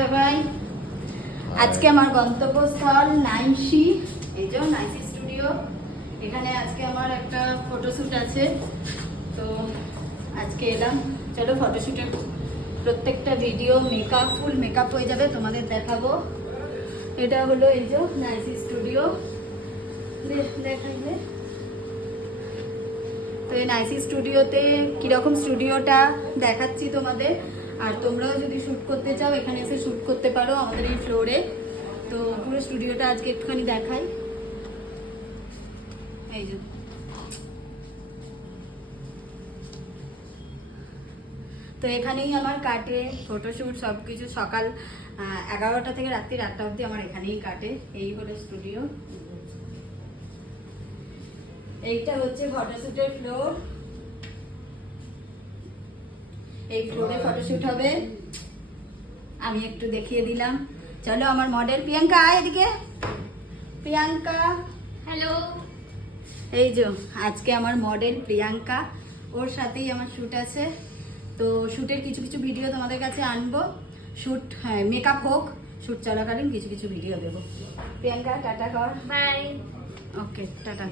Bye bye. আজকে আমার গন্তব্যস্থল নাইসি, এই যে নাইসি স্টুডিও। এখানে আজকে আমার একটা ফটোশ্যুট আছে, তো আজকে এলাম। চলো ফটোশ্যুটের প্রত্যেকটা ভিডিও মেকআপ, ফুল মেকআপ হয়ে যাবে, তোমাদের দেখাবো। এটা হলো এই যে নাইসি স্টুডিও, দেখাইলে। তো এই নাইসি স্টুডিওতে কীরকম স্টুডিওটা দেখাচ্ছি তোমাদের। আর তোমরাও যদি শ্যুট করতে চাও এখানে এসে শ্যুট করতে পারো আমাদের এই ফ্লোরে। তো পুরো স্টুডিওটা আজকে একটুখানি দেখাই। এই যে তো এখানেই আমার কাটে ফটোশ্যুট সব কিছু। সকাল 11টা থেকে রাত্রি 8টা অবধি আমার এখানেই কাটে। এই হলো স্টুডিও। এইটা হচ্ছে ফটোশ্যুটের ফ্লোর। এই ফ্লোরে ফটোশ্যুট হবে, আমি একটু দেখিয়ে দিলাম। চলো আমার মডেল প্রিয়াঙ্কা, আয় এদিকে। প্রিয়াঙ্কা, হ্যালো। এই যে আজকে আমার মডেল প্রিয়াঙ্কা, ওর সাথেই আমার শ্যুট আছে। তো শ্যুটের কিছু কিছু ভিডিও তোমাদের কাছে আনবো। শ্যুট, হ্যাঁ মেকআপ হোক, শ্যুট চলাকালীন কিছু কিছু ভিডিও দেবো। প্রিয়াঙ্কা টাটা কর। বাই। Okay tata.